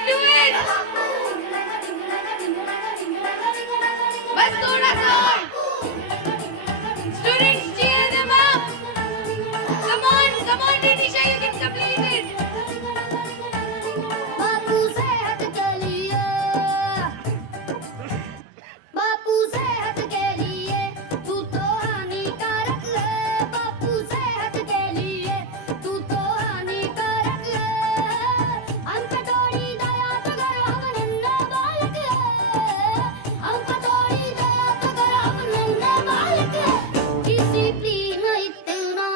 can do it. बस थोड़ा सा और. Students, cheer them up. Come on, Ritisha, you can complete it. बापू सेहत के लिए, बापू सेहत के लिए तू तो हानिकारक है. बापू सेहत के लिए तू तो हानिकारक है. अंक तोड़ी दया तो कर हम नन्हे बालक है. अंक तोड़ी दया तो कर हम नन्हे बालक है. डिसिप्लिन इतना,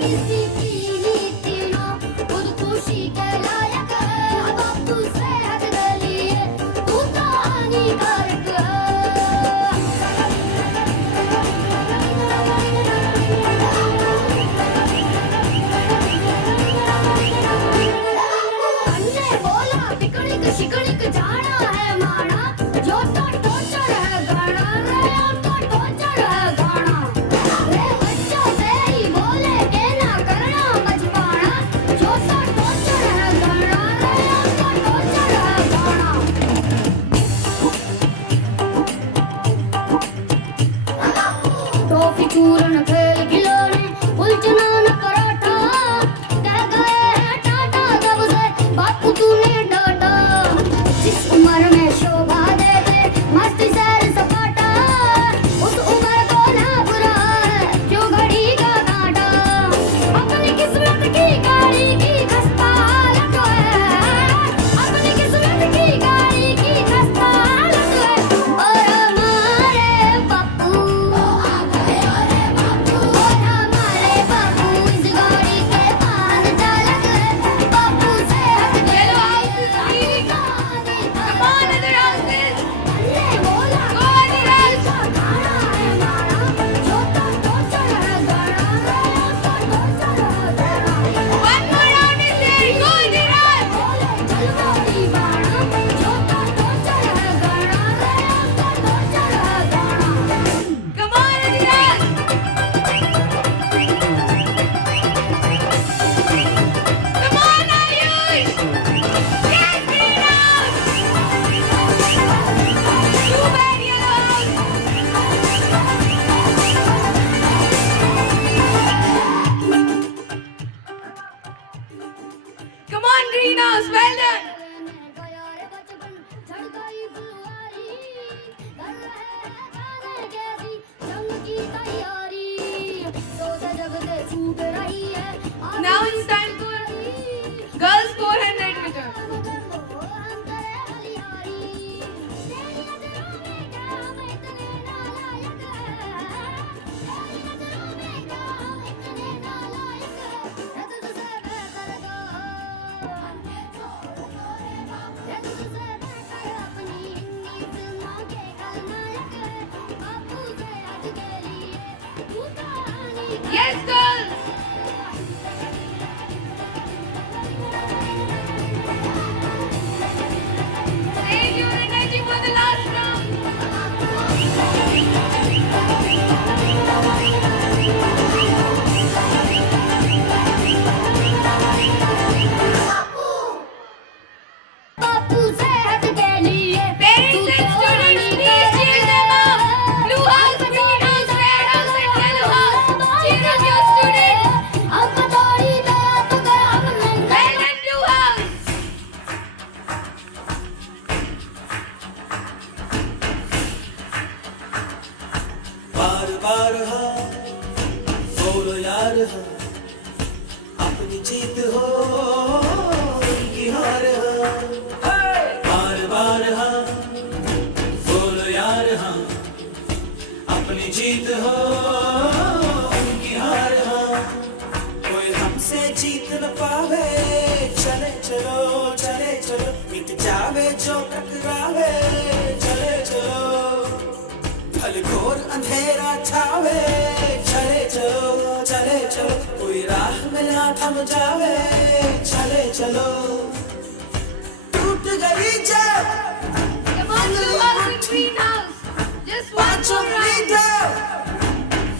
डिसिप्लिन इतना खुदकुशी के लायक है. बापू सेहत के लिए तू तो हानिकारक है. अन्ने बोला पिकनिक शिकनिक जाना है माना. जो तो टोचर है गाना रे, तो टोचर है गाना रे. बच्चों से ही बोले के ना करना बचपना. जो तो टोचर है गाना रे, तो टोचर है गाना. टॉफी चूरन खेल खिलौने उलझना न पराठा. कह गए हैं टाटा जब से बापू तूने डांटा. जिस उम्र में शोभा दे दे मस्ती सैर सपाटा, उस उम्र को ना बुरा है जो घड़ी का कांटा. अपनी किस्मत की गाड़ी की खस्ता हालत है. अपनी किस्मत की गाड़ी की खस्ता हालत है. और हमारे बापू, और हमारे बापू इस गाड़ी के पान चालक है. बापू सेहत के लिए Come on, other houses. अन्ने बोला Go other house. गाना है माना. जो तो टोचर है गाना रे, तो टोचर है गाना. One more round is there. Go other house. बोले चलवा दीवाना. जो तो टोचर है गाना रे, तो टोचर है गाना. Come on, other house. Come on, Ayush. Yes, green house. Too bad, yellow house. Come on, green house. Well done. गया रे बचपन झड़ गई फुलवारी. कर रहे हैं गाने कैसी जंग की तैयारी. सोच जग से छूट रही है Now it's time for girls 400 meter. Yes, girls. Save your energy for the last round. बापू सेहत के लिए Parents and students, please cheer them up. Blue house, green house, red house, and yellow house. Cheer up your students. अब दौड़ी दया तो कर हम नन्हे. Well done, blue house. बार बार हाँ बोलो यार हाँ. अपनी जीत हो उनकी हार हाँ. बार बार हाँ बोलो यार हाँ. अपनी जीत हो उनकी हार हाँ. कोई हमसे जीत न पावे. चले चलो चले चलो मिट जावे जो टकरावे. चले चलो भल घोर अंधेरा छावे. चले चलो कोई राह में ना थम जावे. चले चलो टूट गई जब Come on, blue house and green house. Just one पांचों more round. लीडर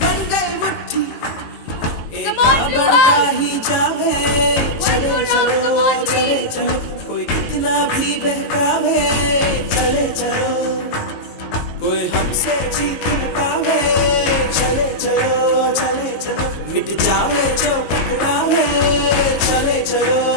बन गई मुट्ठी. एक Come on, blue बढ़ता house. ही जावे. One more round, come on, green बहकावे चले चलो, कोई हमसे जीत न पावे चले चलो चले चलो, मिट जावे जो पकड़ावे चले चलो।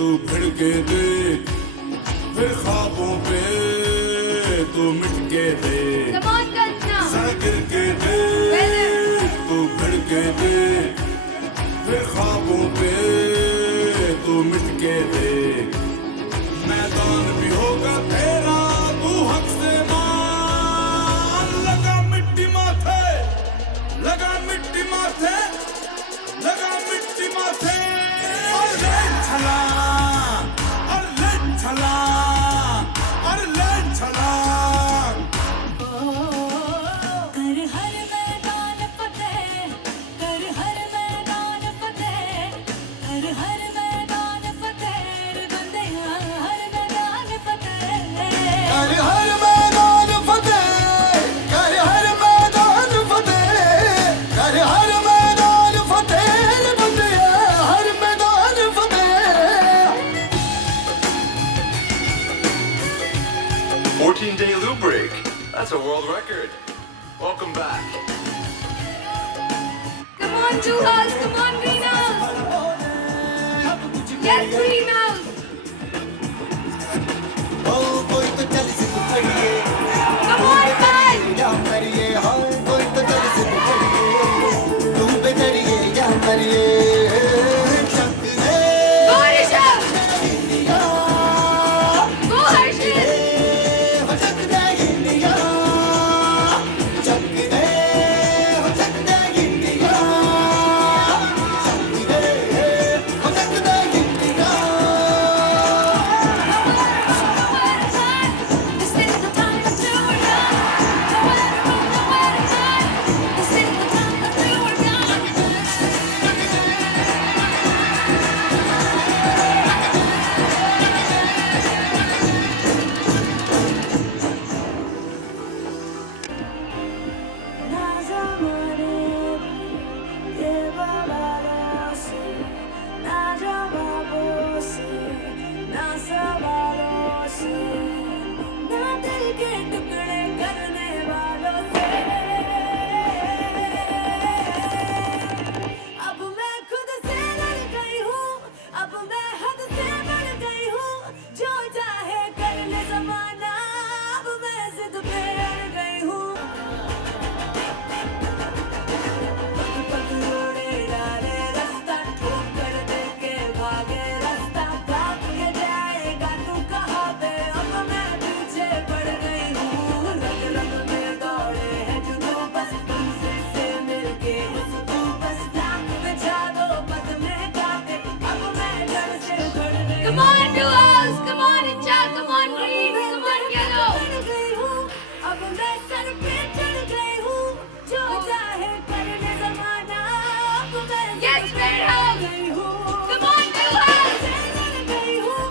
तू भिड़ के देख फिर ख्वाबों पे, तू मिट के देख Come on, Kanchana. सड़ गिर के देख, तू भिड़ के देख फिर ख्वाबों पे, तू मिट के देख। मैदान भी होगा तेरा, तू हक से मान, लगा मिट्टी माथे, लगा मिट्टी माथे, लगा मिट्टी माथे, और ले छलांग, और ले छलांग, और ले छलांग। कर हर मैदान फतेह, कर हर मैदान फतेह, कर हर मैदान फतेह, रे बंदेया हर मैदान फतेह। कर हर मैदान फतेह, कर हर मैदान फतेह, कर हर मैदान फतेह, रे बंदेया हर मैदान फतेह। 14-day loop break. That's a world record. Welcome back. Come on, Juhas. Come on, Greenhouse. Yes, Greenhouse. ओ कोई तो चल सिद्ध पड़िए, Come on, man. या मरिए, हाँ कोई तो चल सिद्ध पड़िए, तुम पे चढ़िए या मरिए। चक दे Go, Rishabh. Go, Harshit. हो चक दे इंडिया, चक दे हो चक दे इंडिया, चक दे हो चक दे India. This is the time to work on. Nowhere to run. This is the time to work on. ना ज़माने के बवालों से, ना जवाबों से, ना सवालों से, ना दिल के टुकड़े करने वालों से। अब मैं खुद से लड़ गई हूँ, अब मैं हद से बढ़ गई हूँ, जो चाहे कर ले ज़माना, अब मैं जिद पे अड़ गई हूँ। पकड़ोड़े डाले रास्ता, ठोकर दे के भागे रास्ता, भाग के जाएगा तू कहाँ पे, अब मैं पीछे पड़ गई हूँ। रग रग में दौड़े हैं जुनून, बस तुमसे से मिलके बस तू बस नाक पे जादो पद में गाते, अब मैं डर से भर गई। Come on, Juhas. Come on, Incha. Come on, Green. Come on, Yellow. बढ़ गई हूँ, अब मैं सर पे चढ़ गई हूँ, जो चाहे कर ले ज़माना, अब मैं Yes, जिद पे Red अड़ House. गई हूँ। Come on, Juhas. से लड़ गई हूँ,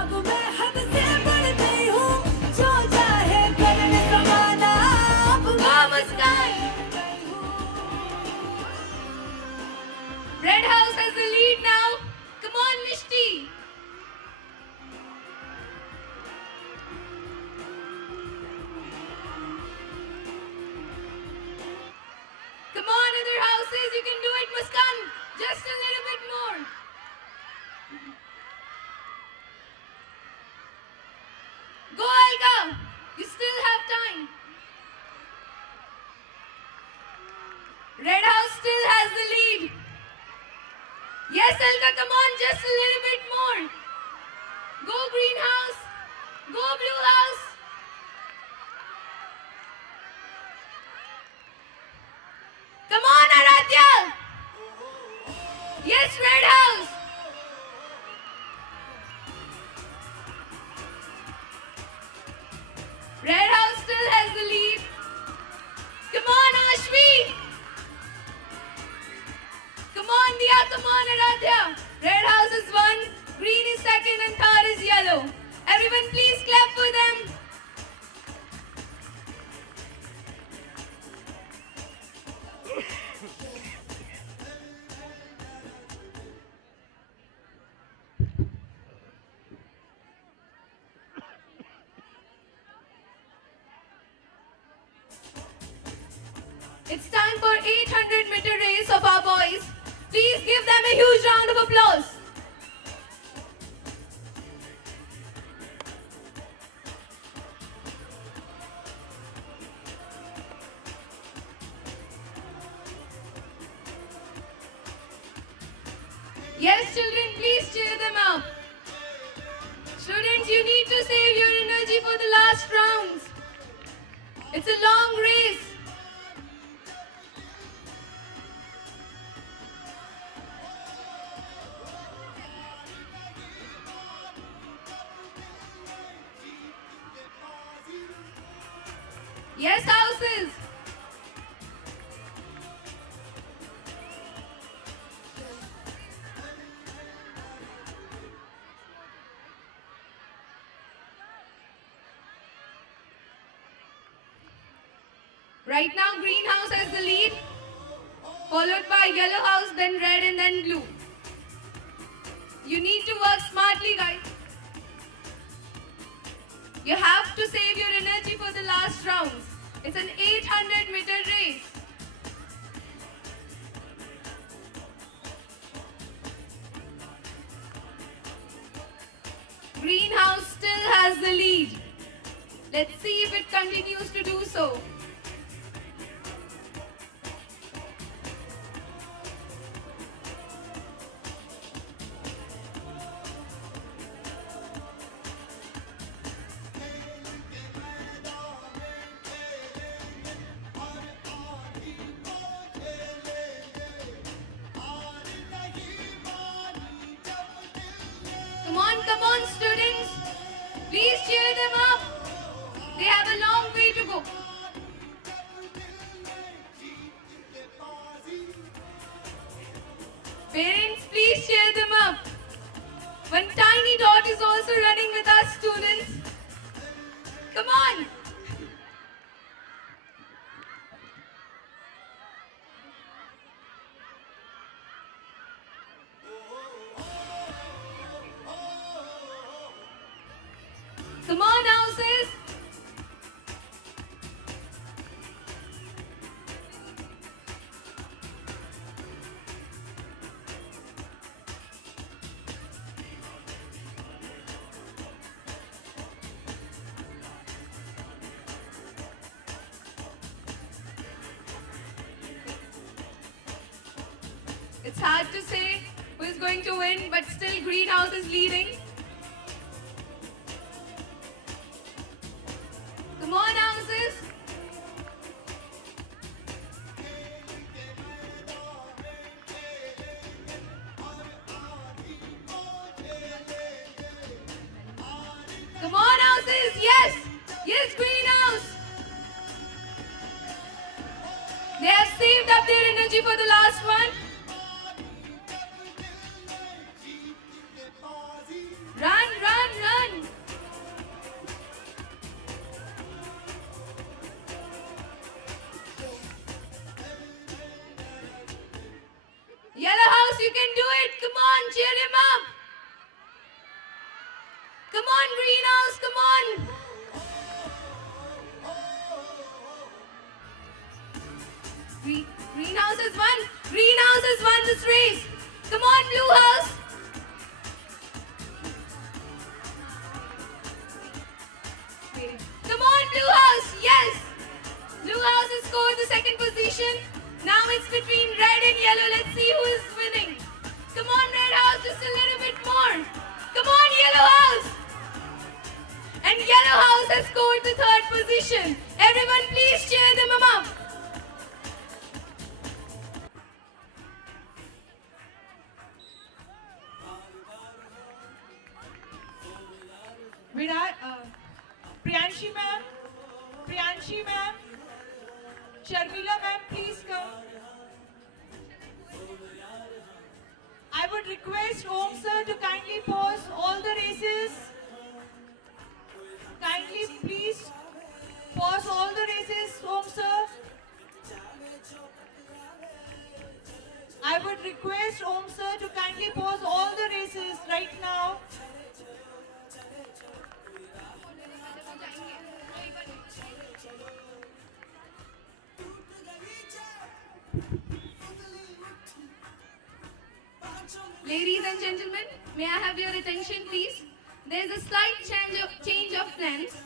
अब मैं हद से बढ़ गई हूँ, जो चाहे कर ले ज़माना, अब Go, मैं Muskan. गई हूँ। Red House has the lead now. Come on, Mishti. Come on, other houses. You can do it, Muskan. Just a little bit more. Go, Alka. You still have time. Red House still has the lead. Yes, Alka, come on, just a little bit more. Go, Greenhouse. Go, Blue House. Come on, Aradhya. Yes, Red House. Red House still has yellow. Everyone please clap for them. It's time for 800-meter race of our boys. Please give them a huge round of applause. Yes, children, please cheer them up. Students, you need to save your energy for the last rounds. It's a long race. Yes, houses. Right now, green house has the lead, followed by yellow house, then red and then blue. You need to work smartly, guys. You have to save your energy for the last rounds. It's an 800-meter race. Greenhouse still has the lead. Let's see if it continues to do so. Come on, students. Please cheer them up. They have a long way to go. Parents, please cheer them up. One tiny dot is also running with us, students. Come on. Come on, houses. It's hard to say who is going to win, but still Greenhouse is leading. Come on, houses. Come on, houses. Yes. Yes, Greenhouse. They have saved up their energy for the last one. Run, run, run. Yellow House, you can do it. Come on, cheer him up. Come on, Greenhouse, come on. Greenhouse has won. Greenhouse has won this race. Come on, Blue House. Come on, Blue House. Yes. Blue House has scored the second position. Now it's between red and yellow. Let's see who is winning. Come on, Red House, just a little bit more. Come on, Yellow House. And Yellow House has scored the third position. Everyone, please cheer them up. Priyanshi ma'am, Sharmila ma'am, please come. I would request Om sir to kindly pause all the races would request Om sir to kindly pause all the races right now. Ladies and gentlemen, may I have your attention, please? There's a slight change of plans.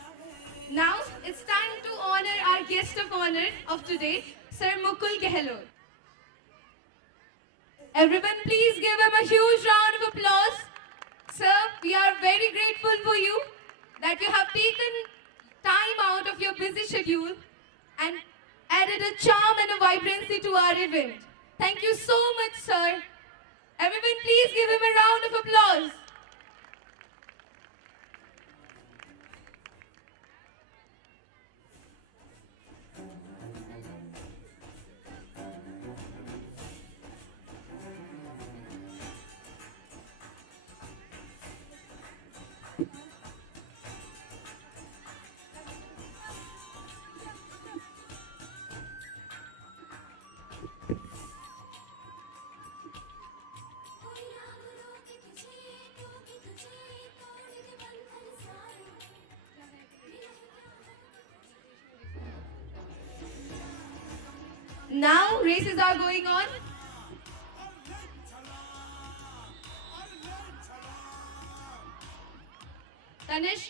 Now it's time to honor our guest of honor of today, Sir Mukul Gehlot. Everyone, please give him a huge round of applause. Sir, we are very grateful for you that you have taken time out of your busy schedule and added a charm and a vibrancy to our event. Thank you so much, sir. Everyone, please give him a round of applause. Now races are going on. Tanish,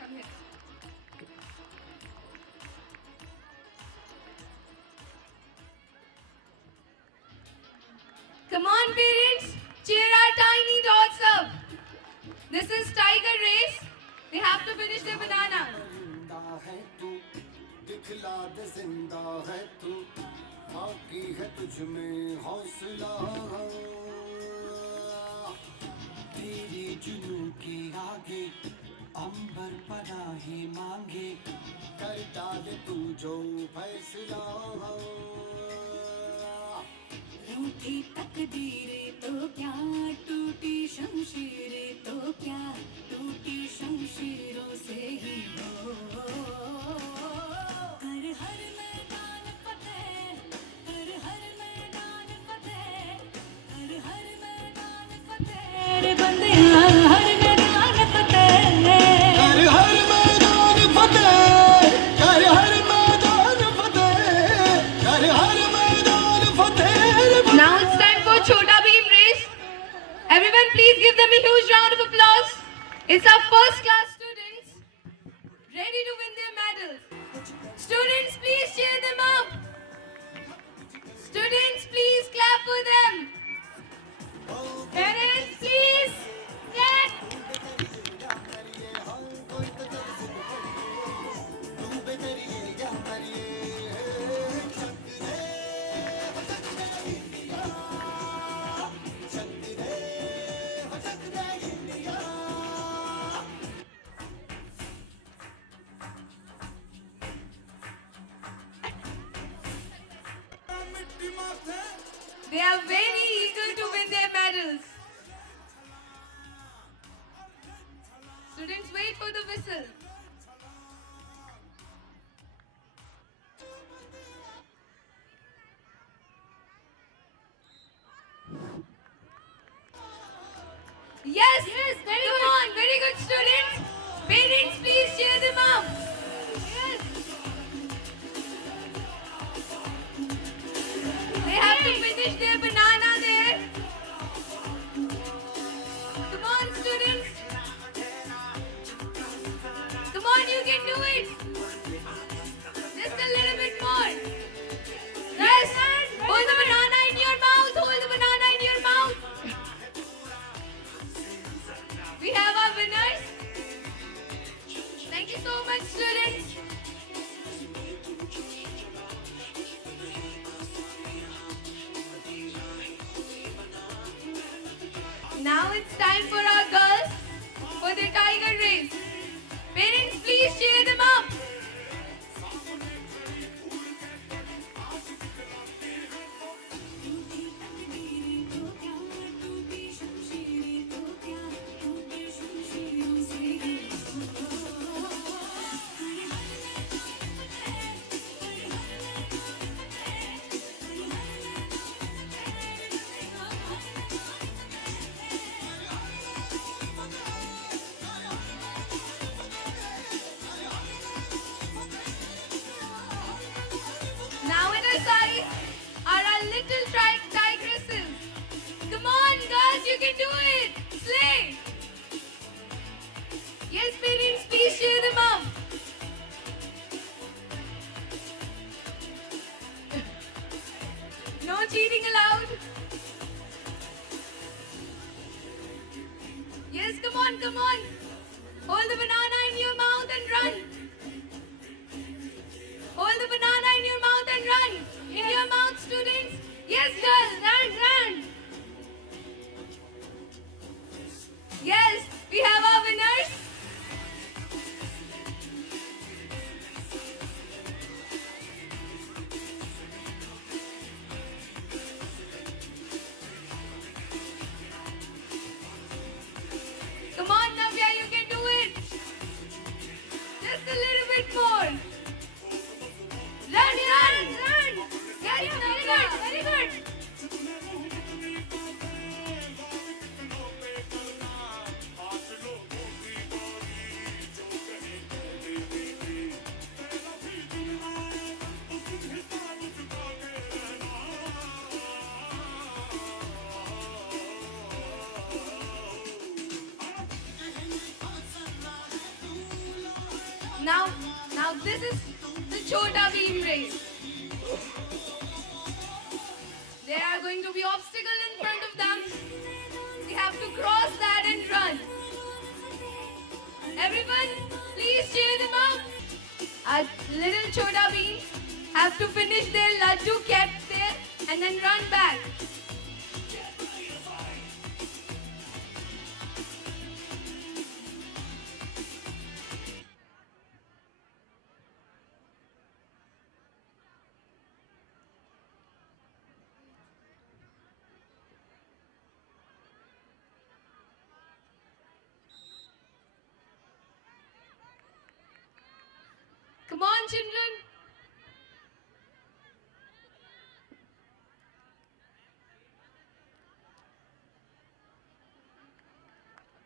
come here. Come on, parents, cheer our tiny dots up. This is Tiger Race. They have to finish their banana. जिंदा है तू दिखला दे जिंदा है तू बाकी है तुझ में हौसला तेरी जुनू के आगे अंबर पनाही मांगे कर डाले तू जो फैसला रूठी तकदीरें तो क्या टूटी शमशीरें तो क्या टूटी शमशीरों से ही हो कर हर मैदान फतेह कर हर मैदान फतेह कर हर मैदान फतेह रे बंदिया हर मैदान फतेह कर हर मैदान फतेह कर हर मैदान फतेह कर हर मैदान फतेह Now it's time for Chota Beam race. Everyone, please give them a huge round of applause. It's our first class students ready to win their medals. Students, please cheer them up. Students, please clap for them. Parents, please clap. They are very eager to win their medals. Students, wait for the whistle. Yes, very Come on, very good students. Parents, please cheer them up. Yes. They have to finish their banana there. Come on, students. Come on, you can do it. Just a little bit more. Yes. Hold the banana in your mouth. Hold the banana in your mouth. We have our winners. Thank you so much, students. Now it's time for our girls for the Tiger Race. Parents, please cheer them up. टूटी तकदीरें तो क्या टूटी शमशीरें तो क्या टूटी शमशीरों से ही हो कर हर मैदान फतेह कर हर मैदान फतेह कर हर मैदान Yes, come on, come on. Hold the banana in your mouth and run. Hold the banana in your mouth and run. In your mouth, students. Yes, girls, run, run. Yes, we have our winners. Come on, Navya, you can do it. Just a little bit more. Run, run, run. Yes, very good, very good. Now this is the Chota Beam race. There are going to be obstacles in front of them. They have to cross that and run. Everyone, please cheer them up. Our little Chota Beams have to finish their laddu kept there and then run back. Come on, children.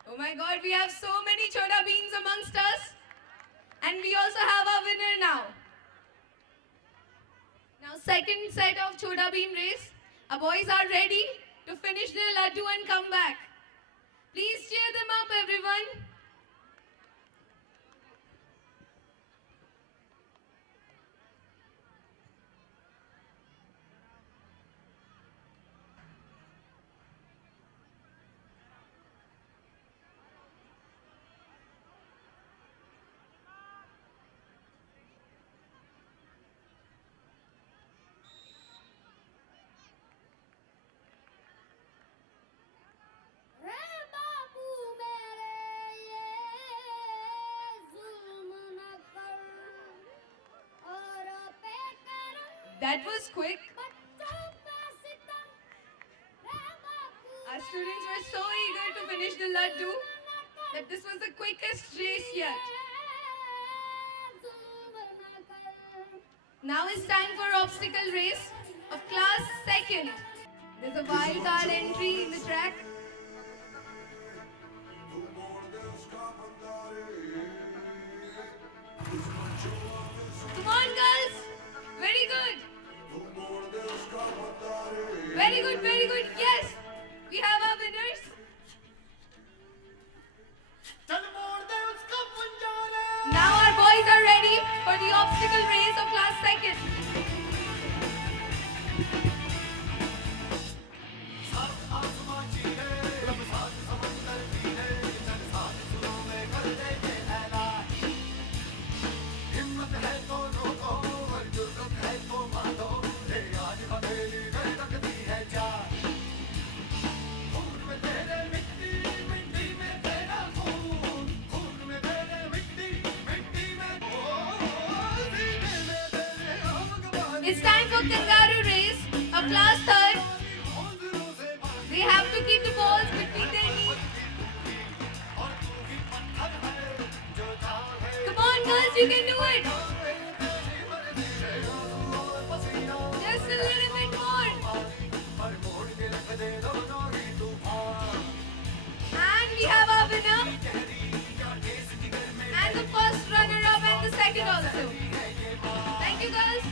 Oh my God, we have so many Chota Beans amongst us. And we also have our winner now. Now, second set of Chota Beam race. Our boys are ready to finish their laddu and come back. Please cheer them up, everyone. रे बाबू मेरे ये जुल्म न कर और पे करम That was quick. बच्चों पे सितम रे बाबू Our students were so eager to finish the laddu that this was the quickest race yet. जुल्म न कर Now it's time for obstacle race of class second. There's a wild card entry in the track. Come on, girls. Very good. Very good, very good. Yes, we have our winners. चल मोड़ दे उसका पंजारे Now our boys are ready for the obstacle race of class second. आसमां चीरे लब साथ समंदर पीरे चल साथ सुरों में कर दे ये ऐलान हिम्मत है तो रोको और जुर्रत है तो मानो ले आज हवेली में रखती है जान खून में तेरे मिट्टी मिट्टी में तेरा खून खून में तेरे मिट्टी मिट्टी में सीने में तेरे आग It's time for kangaroo race of class third. बांधरों से They have to keep the balls between their knees. और तू ही पत्थर है जो चाहे Come on, girls, you can do it. Just a little bit more. And we have our winner. And the first runner-up and the second also. Thank you, girls.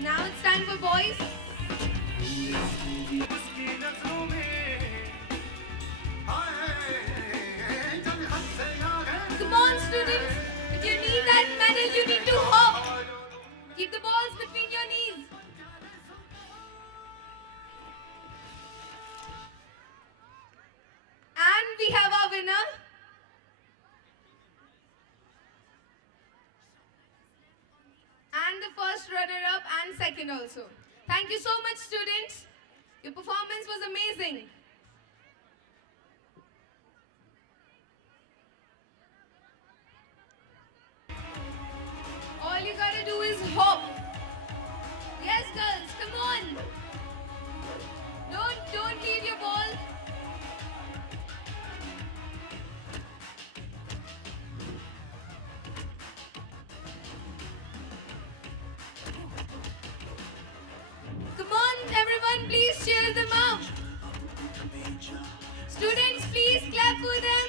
Now it's time for boys. उसकी नजरों में हाय जब हद से students. If you need that medal, you need to hop. Keep the balls between your knees. And we have our winner. And the first runner-up and second also. Thank you so much, students. Your performance was amazing. All you gotta do is hop. Yes, girls, come on. Don't leave your ball. Come on, everyone, please cheer them up. Students, please clap for them.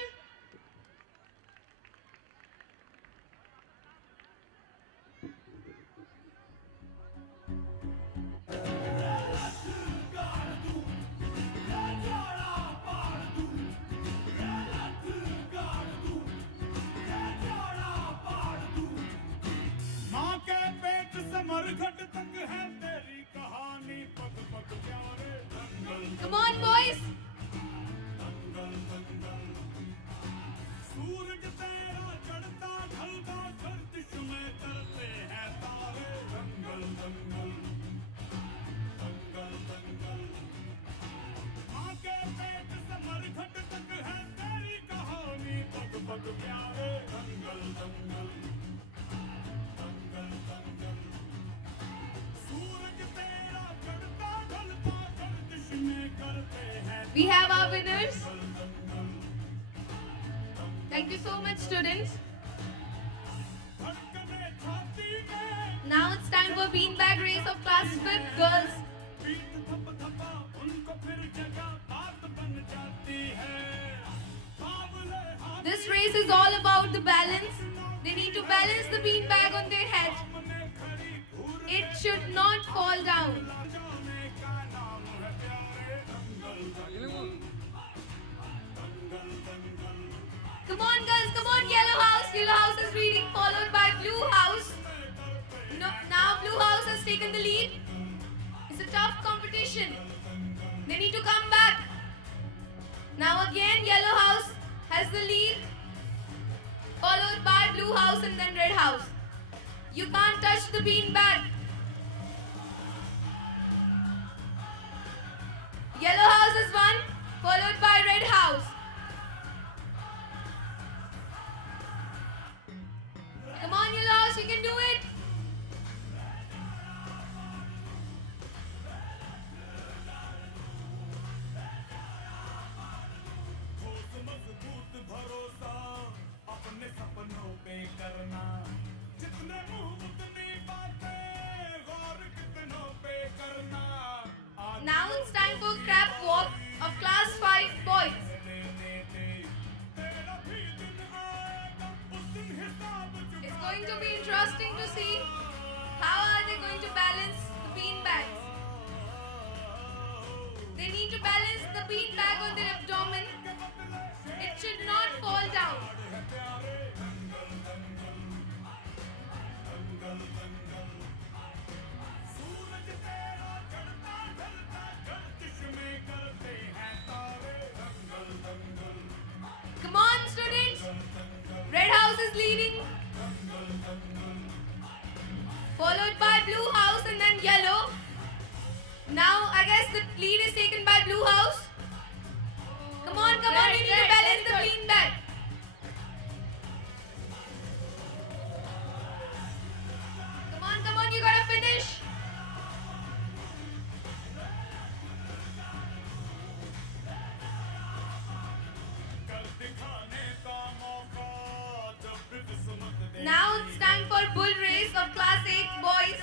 माँ के पेट से मरघट तक है तेरी कहानी पग पग प्यारे दंगल Come on, boys. सूरज तेरा चढ़ता ढलता गर्दिश में करते हैं तारे दंगल दंगल दंगल दंगल माँ के पेट से मरघट तक है तेरी कहानी पग पग प्यारे दंगल दंगल दंगल दंगल सूरज तेरा चढ़ता ढलता गर्दिश में करते हैं We have our winners. Thank you so much, students. धड़कने छाती में Now it's time for beanbag race of class 5th girls. पीठ थप थपा उनको फिर जगह बात बन जाती है बावले हाथ This race is all about the balance. They need to balance the beanbag on their head. में खड़ी घूर It should not fall down. जाने का नाम है प्यारे दंगल दंगल दंगल दंगल Come on, girls, come on, Yellow House. Yellow House is leading, followed by Blue House. No, now Blue House has taken the lead. It's a tough competition. They need to come back. Now again, Yellow House has the lead, followed by Blue House and then Red House. You can't touch the beanbag. Yellow House has won, followed by Red House. Come on, Yellow House, you can do it. ठोस मजबूत भरोसा अपने सपनों पे करना जितने मुंह उतनी बातें गौर कितनों पे करना Now it's time for crab walk of class 5 boys. लेने दे तेरा भी दिन आएगा उस दिन हिसाब It's going to be interesting to see how are they going to balance the beanbags. They need to balance the beanbag on their abdomen. It should not fall down. सूरज तेरा चढ़ता ढलता गर्दिश में करते हैं तारे दंगल दंगल Come on, students. Red House is leading, followed by Blue House and then Yellow. Now I guess the lead is taken by Blue House. Come on, you need to balance the beanbag. Come on, you gotta finish. कर दिखाने का मौका जब भी किस्मत दे Now it's time for bull race of class 8 boys.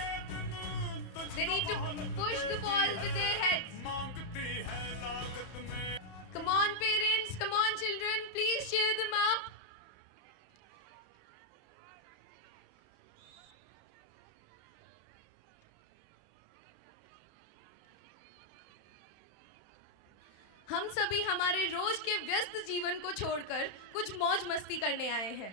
They need to push the ball with their heads. मांगती है लागत में Come on, parents. Come on, children. Please cheer them up. हम सभी हमारे रोज के व्यस्त जीवन को छोड़कर कुछ मौज मस्ती करने आए हैं।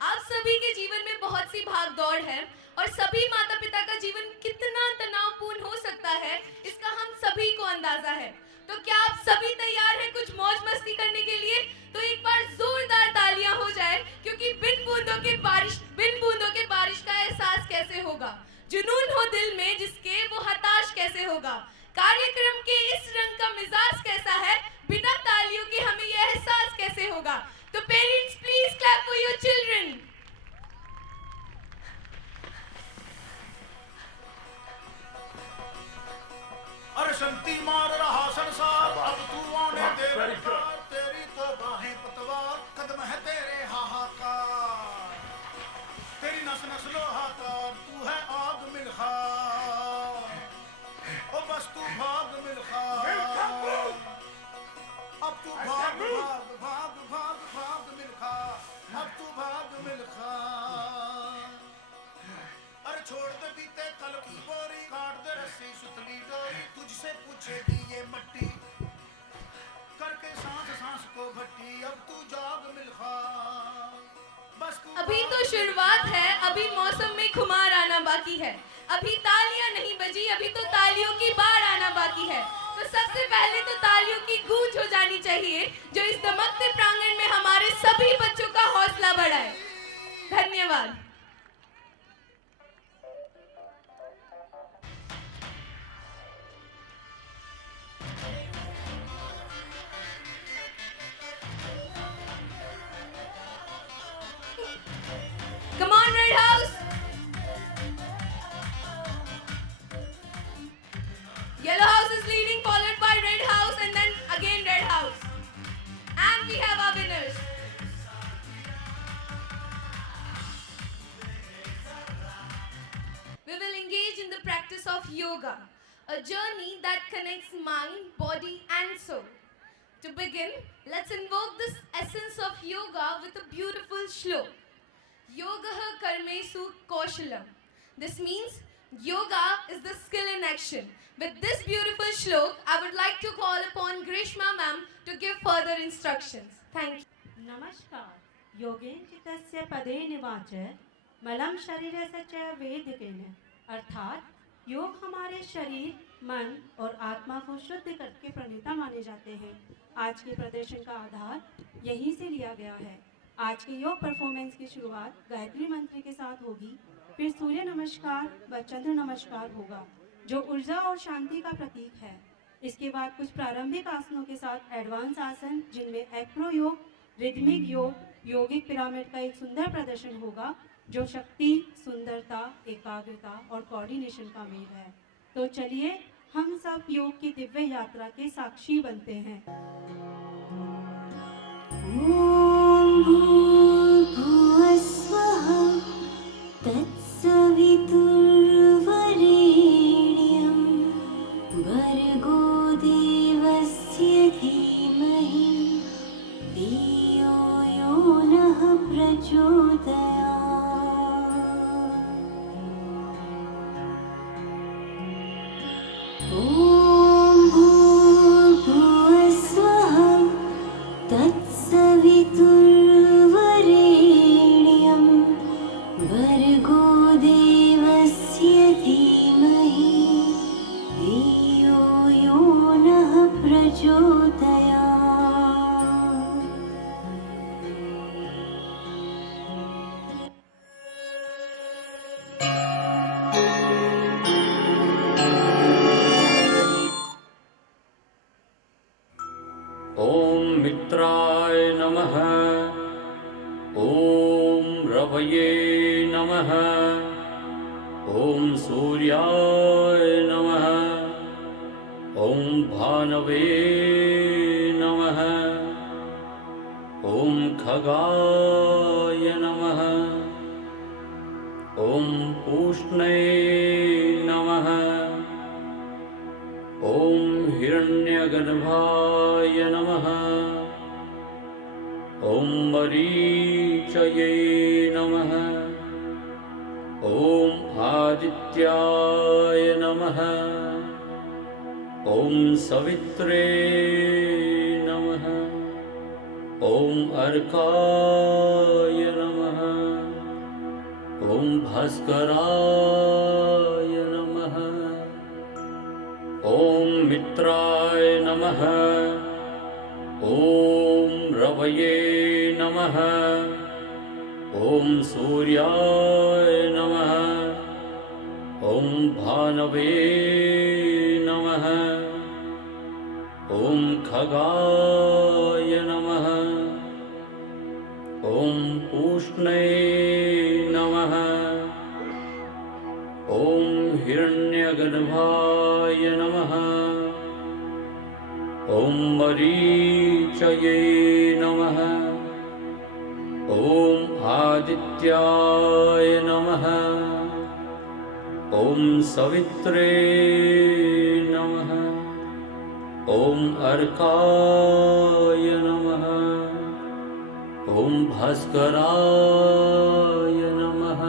आप सभी के जीवन में बहुत सी भाग दौड़ है और सभी माता पिता का जीवन कितना तनावपूर्ण हो सकता है इसका हम सभी को अंदाजा है। तो क्या आप सभी तैयार हैं कुछ मौज मस्ती करने के लिए? तो एक बार जोरदार तालियां हो जाए, क्योंकि बिन बूंदों के बारिश का एहसास कैसे होगा, जुनून हो दिल में जिसके वो हताश कैसे होगा, कार्यक्रम के इस रंग का मिजाज कैसा है, बिना तालियों के हमें यह एहसास कैसे होगा। तो parents please clap for your children. अरे शक्ति मार रहा संसार, अब तू आने दे रफ्तार, तेरी तो बाहें पतवार, कदम है तेरे हाहाकार, तेरी नस नस लोहाकार, तू है आग मिलखार, ओ बस तू भाग मिलखार, अब तू भाग भाग भाग भाग भाग मिलखार, अब तू भाग मिलखार। अरे छोड़ दे बीते कल की बोरी, काट दे रस्सी सुतली डोरी, तुझसे पूछेगी ये मट्टी, करके सांस सांस को भट्टी, अब तू जाग मिलखार, बस तू अभी तो शुरुआत है, अभी मौसम में खुमार आना बाकी है, अभी तालियां नहीं बजी, अभी तो तालियों की बाढ़ आना बाकी है। तो सबसे पहले तो तालियों की गूंज हो जानी चाहिए जो इस दमकते प्रांगण में हमारे सभी बच्चों का हौसला बढ़ाए। धन्यवाद। Come on, Red House. Yellow House is leading, followed by Red House, and then again Red House. And we have our winners. We will engage in the practice of yoga, a journey that connects mind, body, and soul. To begin, let's invoke this essence of yoga with a beautiful shlok. Yogaha karmesu kaushalam. This means yoga is the skill in action. With this beautiful shlok, I would like to call upon Grishma ma'am to give further instructions. Thank you. नमस्कार। योगेन चित्तस्य पदे निवाच मलं शरीरस्य च वेदिकेन, अर्थात योग हमारे शरीर, मन और आत्मा को शुद्ध करके प्रणेता माने जाते हैं। आज के प्रदर्शन का आधार यहीं से लिया गया है। आज के योग परफॉर्मेंस की शुरुआत गायत्री मंत्र के साथ होगी, फिर सूर्य नमस्कार व चंद्र नमस्कार होगा जो ऊर्जा और शांति का प्रतीक है। इसके बाद कुछ प्रारंभिक आसनों के साथ एडवांस आसन जिनमें एक्रो योग, रिदमिक योग, योगिक पिरामिड का एक सुंदर प्रदर्शन होगा जो शक्ति, सुंदरता, एकाग्रता और कोऑर्डिनेशन का मेल है। तो चलिए हम सब योग की दिव्य यात्रा के साक्षी बनते हैं। ॐ भूर्भुवः स्वः तत्सवितुर्वरेण्यं भर्गो देवस्य धीमहि धियो यो नः प्रचोदयात्। ॐ भूर्भुवः स्वः तत्सवितुर्वरेण्यं भर्गो देवस्य धीमहि धियो यो नः प्रचोदयात्। ॐ मित्राय नमः, ॐ रवये नमः, ॐ सूर्याय नमः, ॐ भानवे नमः, ॐ खगाय नमः, ॐ पूष्णे नमः, ॐ हिरण्यगर्भाय नमः, ॐ मरीचये नमः, ॐ आदित्याय नमः, ॐ सवित्रे नमः, ॐ अर्काय नमः। ॐ भास्कराय नमः। ॐ मित्राय नमः। ॐ रवये नमः। ॐ सूर्याय नमः। ॐ भानवे नमः। ॐ खगाय नमः। ॐ पूष्णे नमः। ॐ हिरण्यगर्भाय नमः। ॐ मरीचये नमः। ॐ आदित्याय नमः। ॐ सवित्रे नमः। ॐ अर्काय नमः। ॐ भास्कराय नमः।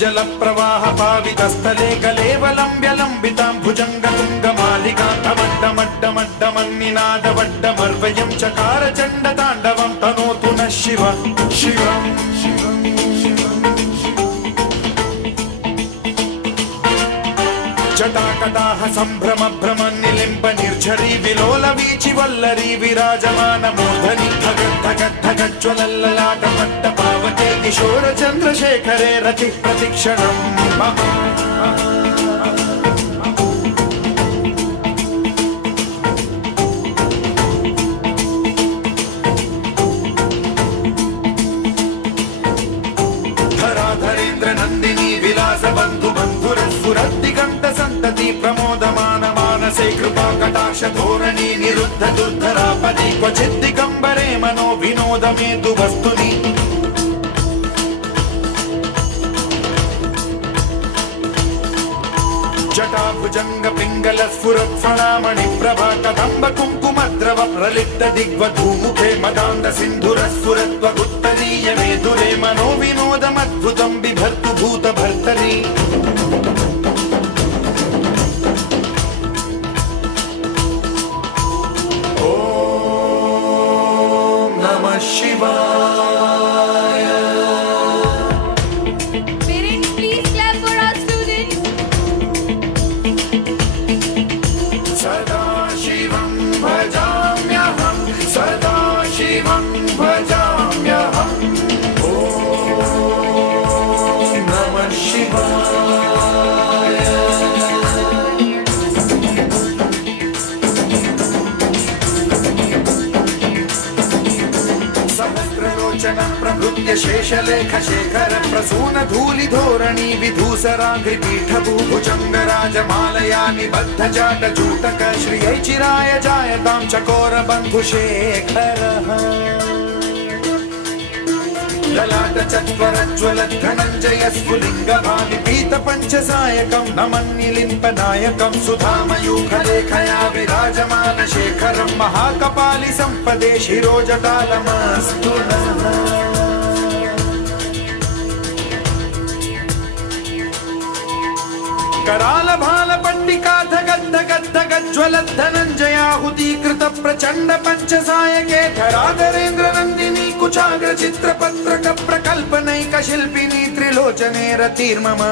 जल प्रवाह पावितस्थले कलेवलम्ब्य लम्बितां भुजङ्गतुङ्गमालिकान्तमड्डमड्डमड्डमन्निनादवड्डमर्वयं चकार चण्डताण्डवं तनोतु नः शिव शिव जटाकटाह सम्भ्रम भ्रम निलिम्ब निर्झरी विलोल वीचि वल्लरी विराजमान मूर्धनि धगद्धगद्धगज्ज्वलल्ललाट पट्ट पावके किशोर चन्द्रशेखरे रति प्रतिक्षणम् धराधरेन्द्र नन्दिनी विलास बन्धु बन्धुरस्फुरद्दिगन्त सन्तति प्रमोदमान मानसे कृपा कटाक्ष धोरणी निरुद्ध दुर्धरापदि क्वचित् दिगम्बरे मनो विनोद मेतु वस्तुनि जटाभुजंग पिंगल स्फुरत् फणामणि प्रभा कदम्ब कुङ्कुमद्रव प्रलिप्त दिग्वधूमुखे मदान्ध सिन्धुर स्फुरत्व उत्तरीय मेधुरे मनो विनोदमद्भुतं बिभर्तु भूत भर्तरि ॐ नमः शिवाय। Parents, please clap for our students. सदा शिवं भजाम्यहं सदा शिवं भजाम्यहम् ॐ नमः शिवाय। सहस्रलोचन प्रभृत्य शेषलेख शेखर प्रसून धूलि धोरणी विधूसराघ्रि पीठभूभुजंग राजमालया निबद्ध जाट जूटक श्रियै चिराय जायतां चकोर बन्धुशेखरः ललाट चत्वरज्वल धनञ्जय स्फुलिङ्ग भावि पीत पञ्चसायकं नमन्निलिम्प नायकं सुधामयूखलेखया विराजमान शेखरं महाकपालि सम्पदे शिरोजटालमस्तु नः। कराल भाल पट्टिका धगद्धगद्धगज्ज्वलत् धनञ्जयाहुतीकृत प्रचण्ड पञ्चसायके धराधरेन्द्र नन्दिनी कुचाग्र चित्रपत्रक प्रकल्पनैक शिल्पिनी त्रिलोचने रतिर्मम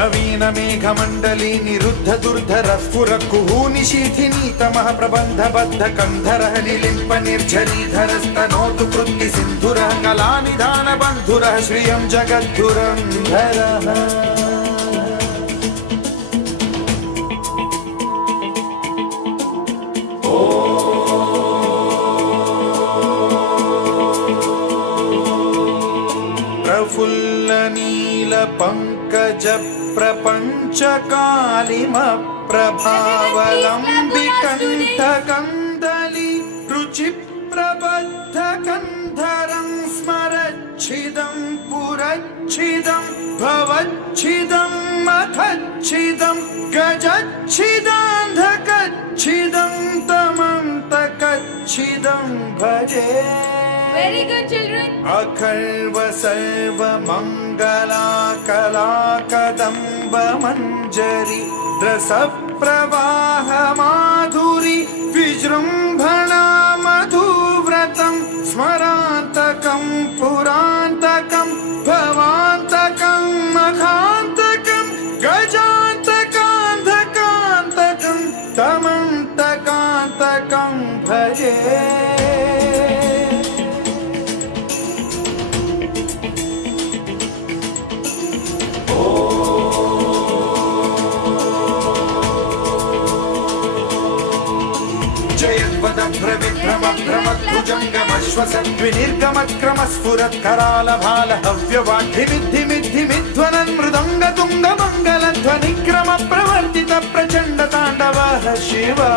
नवीन मेघमण्डली निरुद्ध दुर्धर स्फुर कुहूनि शीथिनी तमः प्रबन्ध बद्ध कन्धरः निलिम्प निर्झरीधरस्तनोतु कृत्ति सिन्धुरः कलानिधान बन्धुरः श्रियं जगद्धुरन्धरः निज प्रपंच कालिम प्रभावलंबिकंठकंदली रुचि प्रबद्ध कंधरं स्मरच्छिदं पुरच्छिदं भवच्छिदं मखच्छिदं गजच्छिदान्धकच्छिदं तमन्तकच्छिदं भजे. Very good, children. अखल्व सर्व मंगला कला कदम्ब मंजरी रस प्रवाह माधुरी विजृंभणा मधुव्रतं स्मरान्तकं पुरान्तकं भवान्तकं मखान्तकं गजान्तकान्धकान्तकं तमन्तकान्तकं भजे. विनिर्गमक्रमस्फुरत्करालभाल हव्यवाढ्यमिद्धिमिद्धिमिध्वनन् मृदङ्गतुङ्गमङ्गलध्वनिक्रम प्रवर्तित प्रचण्ड ताण्डवः शिवा.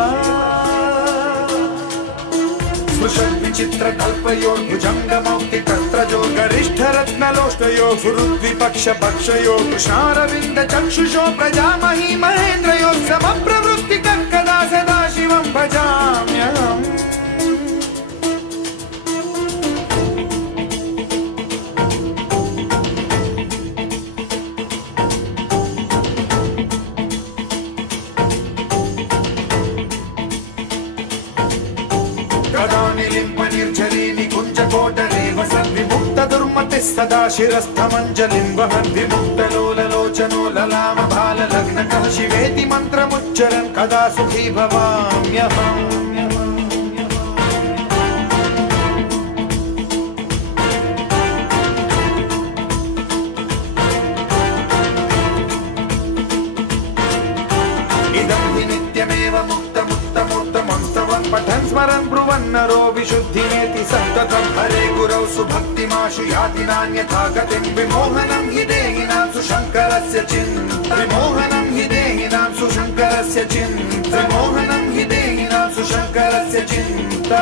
स्पृशद्विचित्र कल्पयोर्भुजङ्गमौक्ति कर्त्रजो गरिष्ठरत्नलोष्टयो गुरुद्विपक्ष पक्षयो कृष्णारविन्द चक्षुषो प्रजामहि महेन्द्रयो समप्रवृत्ति कदा सदा शिवं भजाम्यहम्. सदा शिरस्थमञ्जलिं वहन् विमुक्तलोललोचनो ललाम बाललग्नकः शिवेति मन्त्रमुच्चरन् कदा सुखी भवाम्यहम्. इदं हि नित्यमेव मुक्तमुत्तमोत्तमं पठन् स्मरन् ब्रुवन् नरो विशुद्धिमेति सन्ततं हरे गुरौ सुभक्तिमाशु याति नान्यथा गतिं. विमोहनं हि देहिनां सुशङ्करस्य चिन्ता विमोहनं हि देहिनां सुशङ्करस्य चिन्ता विमोहनं हि देहिनां सुशङ्करस्य चिन्ता.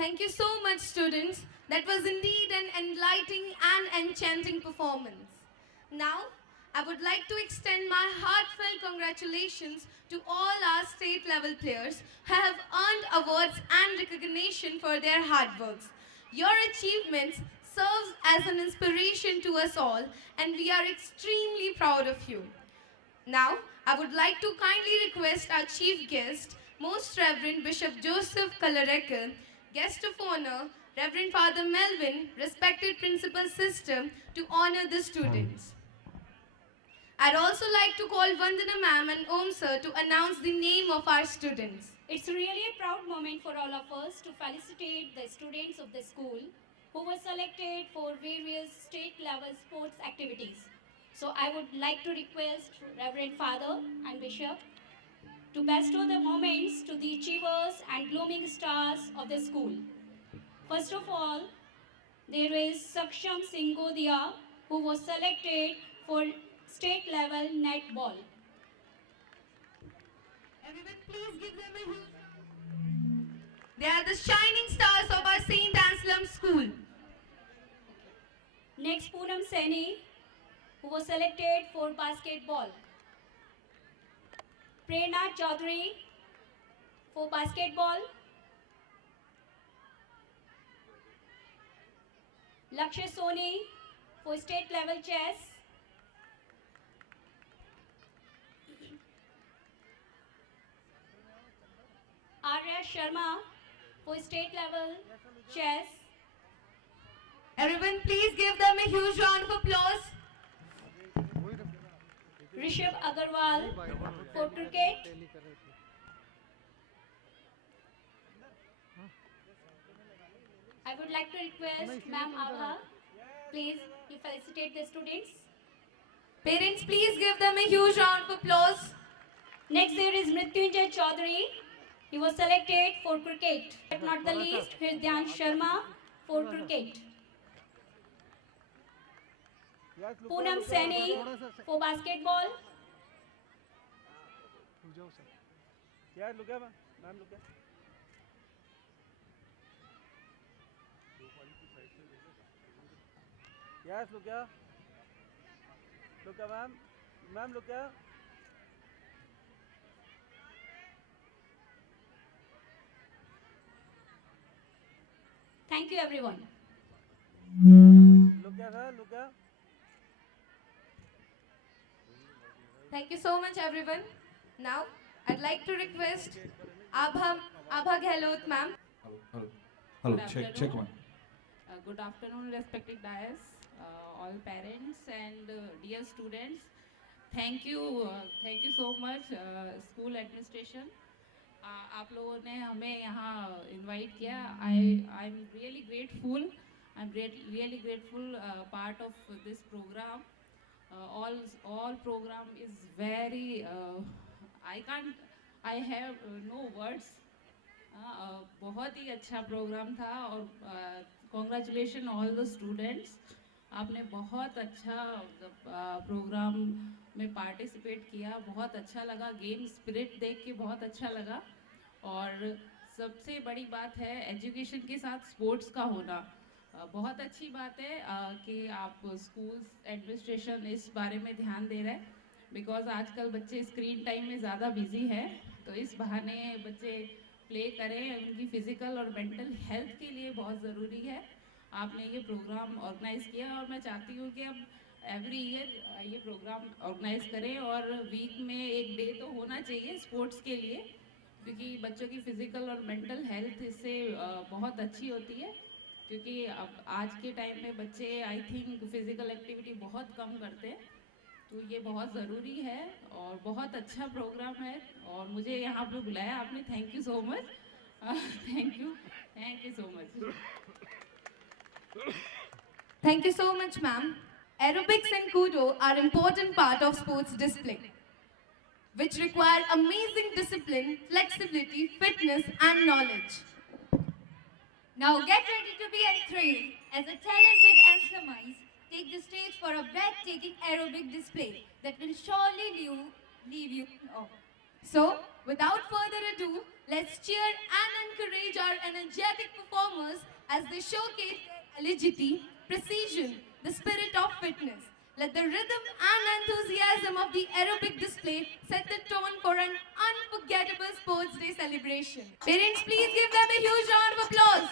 Thank you so much, students. That was indeed an enlightening and enchanting performance. Now, I would like to extend my heartfelt congratulations to all our state-level players who have earned awards and recognition for their hard works. Your achievements serve as an inspiration to us all, and we are extremely proud of you. Now, I would like to kindly request our chief guest, Most Reverend Bishop Joseph Kalarekal, Guest of Honor, Reverend Father Melvin, respected Principal Sister, to honor the students. I'd also like to call Vandana Ma'am and Om Sir to announce the name of our students. It's really a proud moment for all of us to felicitate the students of the school who were selected for various state-level sports activities. So I would like to request Reverend Father and Bishop to bestow the moments to the achievers and blooming stars of the school. First of all, there is Saksham Singhodia, who was selected for state-level netball. Everyone, please give them a huge. They are the shining stars of our St. Anselm School. Next, Poonam Saini, who was selected for basketball. Prerna Chaudhary for basketball. Lakshya Soni for state level chess. Arya Sharma for state level chess. Everyone, please give them a huge round of applause. Rishabh Agarwal for cricket. I would like to request Ma'am Abha, please, you felicitate the students. Parents, please give them a huge round of applause. Next there is Mrityunjay Chaudhary. He was selected for cricket. But not the least, Hridyan Sharma for cricket. Poonam Saini for basketball. Yes, look here. Look here, ma'am. Ma'am, look here. Thank you everyone. Look here, sir. Look here. Thank you so much, everyone. Now, I'd like to request Abha Gehlot, ma'am. Hello, Good check afternoon. one. Good afternoon, respected dais, all parents and dear students. Thank you so much, school administration. आप लोगों ने हमें यहाँ invite किया. I'm really grateful. I'm really grateful part of this program. All program is very. I have no words. बहुत ही अच्छा programme था और कॉन्ग्रेचुलेशन ऑल द स्टूडेंट्स. आपने बहुत अच्छा प्रोग्राम में पार्टिसिपेट किया. बहुत अच्छा लगा. गेम स्पिरिट देख के बहुत अच्छा लगा. और सबसे बड़ी बात है एजुकेशन के साथ स्पोर्ट्स का होना. बहुत अच्छी बात है कि आप स्कूल्स एडमिनिस्ट्रेशन इस बारे में ध्यान दे रहे हैं. बिकॉज आजकल बच्चे स्क्रीन टाइम में ज़्यादा बिजी है. तो इस बहाने बच्चे प्ले करें. उनकी फ़िज़िकल और मेंटल हेल्थ के लिए बहुत ज़रूरी है. आपने ये प्रोग्राम ऑर्गेनाइज़ किया और मैं चाहती हूँ कि अब एवरी ईयर ये प्रोग्राम ऑर्गेनाइज़ करें. और वीक में एक डे तो होना चाहिए स्पोर्ट्स के लिए, क्योंकि बच्चों की फ़िज़िकल और मेंटल हेल्थ इससे बहुत अच्छी होती है. क्योंकि अब आज के टाइम में बच्चे आई थिंक फ़िज़िकल एक्टिविटी बहुत कम करते हैं. तो ये बहुत ज़रूरी है और बहुत अच्छा प्रोग्राम है. और मुझे यहाँ पे बुलाया आपने. Thank you so much. Thank you so much. Thank you so much, ma'am. Aerobics and Kudo are important part of sports discipline, which require amazing discipline, flexibility, fitness, and knowledge. Now get ready to be enthralled as a talented Anselmites take the stage for a breathtaking aerobic display that will surely leave you in awe. So, without further ado, let's cheer and encourage our energetic performers as they showcase their agility, precision, the spirit of fitness. Let the rhythm and enthusiasm of the aerobic display set the tone for an unforgettable Sports Day celebration. Parents, please give them a huge round of applause.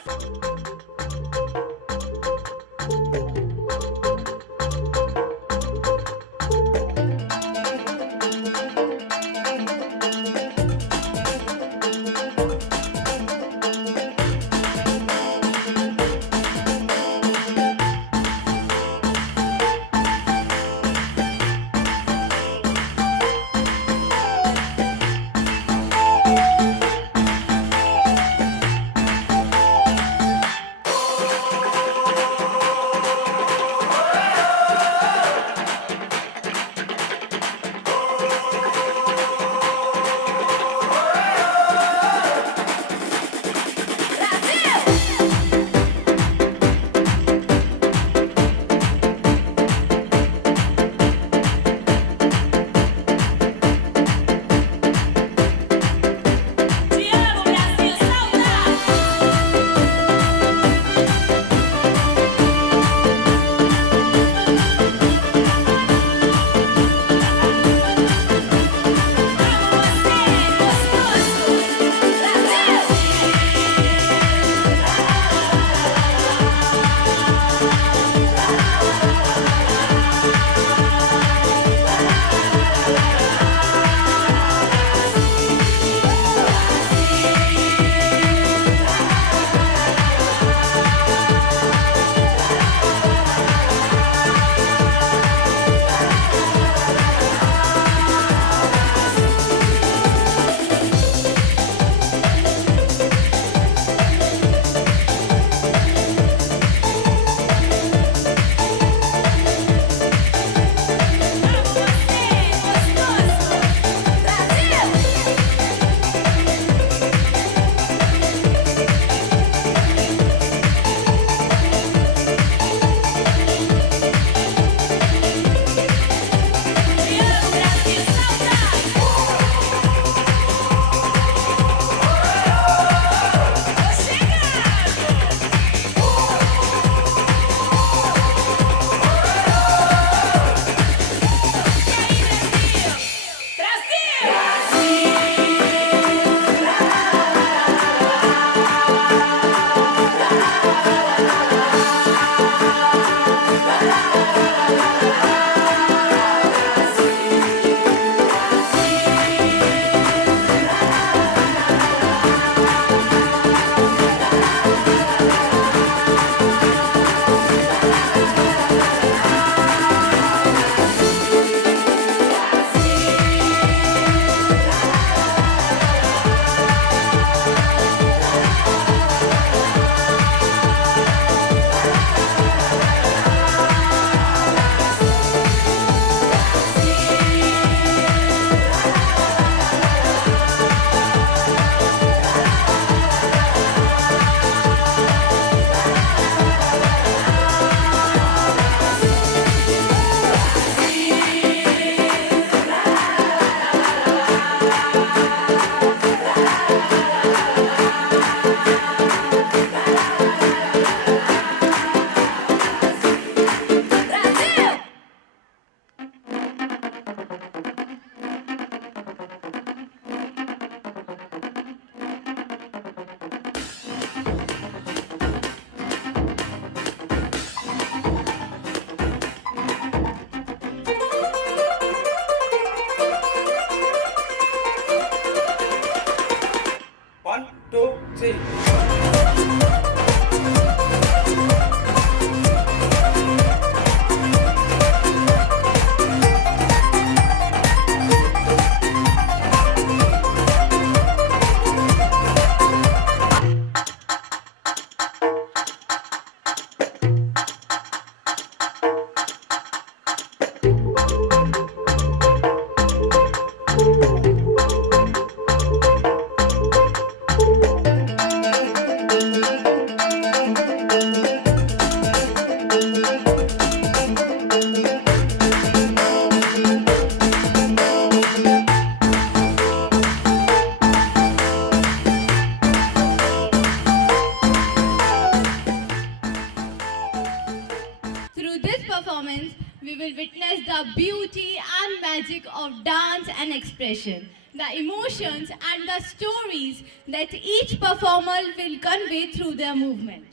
performance, we will witness the beauty and magic of dance and expression, the emotions and the stories that each performer will convey through their movement.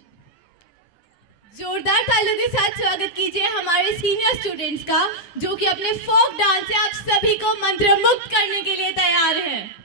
जोरदार तालियों के साथ स्वागत कीजिए हमारे senior students का, जो कि अपने फोक डांस से आप सभी को मंत्रमुग्ध करने के लिए तैयार हैं।